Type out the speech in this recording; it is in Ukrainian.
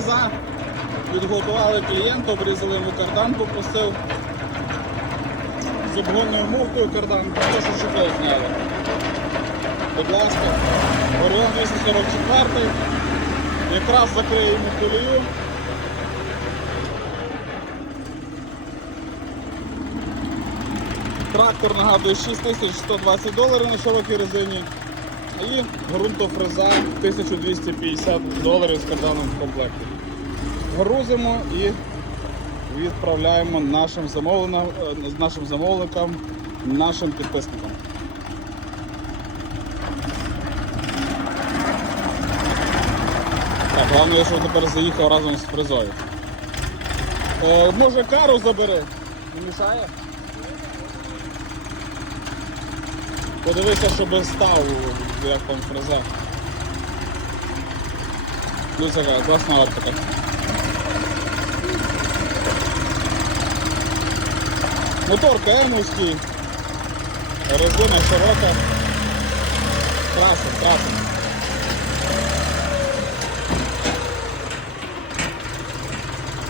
фреза. Підготували клієнта, обрізали йому кардан, попросив. З обгонною мовкою кардан, те, що чехол зняли. Будь ласка, Оріон 244. Якраз закриє йому колію. Трактор нагадує 6120 доларів на широкій резині. І ґрунтофреза 1250 доларів з карданом в комплекті. Грузимо і відправляємо нашим е, нашим замовникам, нашим підписникам. Так, головне, що тепер заїхав разом з фрезою. Е, може кару забери? Не мішає? Подивися, щоб став, як там фреза. Ну така класна оптика. Мотор КМовський, резина широка. Красен, красен.